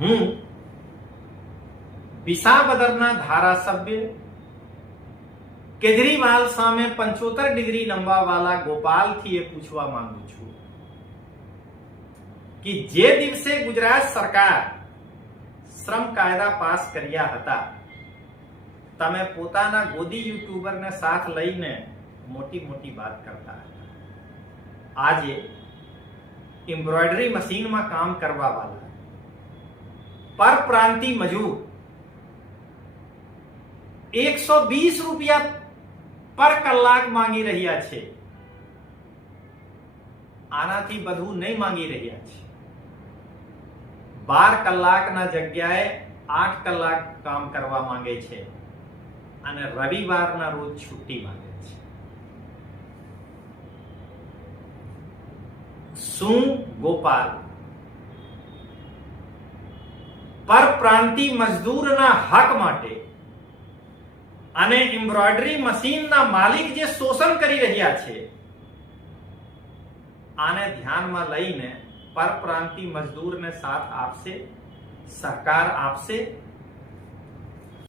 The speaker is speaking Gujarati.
હું વિસાવદરના ધારાસભ્ય કેજરીવાલ સામે 75 ડિગ્રી લંબાવાલા ગોપાલથી એ પૂછવા માંગુ છું કે જે દિવસે ગુજરાત સરકાર શ્રમ કાયદા પાસ કર્યા હતા, તમે પોતાના ગોદી યુટ્યુબરને સાથ લઈને મોટી મોટી વાત કરતા હતા. આજે એમ્બ્રોઇડરી મશીનમાં કામ કરવા વાળા પરપ્રાંતિ મજૂર 120 રૂપિયા પર કલાક માંગી રહ્યા છે. આનાથી બધું નહીં માંગી રહ્યા છે. 12 કલાકના જગ્યાએ 8 કલાક કામ કરવા માંગે છે અને રવિવારના રોજ છુટ્ટી માંગે છે. શું ગોપાલ પરપ્રાંતિ મજદૂરના હક માટે અને એમ્બ્રોઇડરી મશીનના માલિક જે શોષણ કરી રહ્યા છે, આને ધ્યાનમાં લઈને પરપ્રાંતિ મજદૂરને સાથ આપશે, સહકાર આપશે?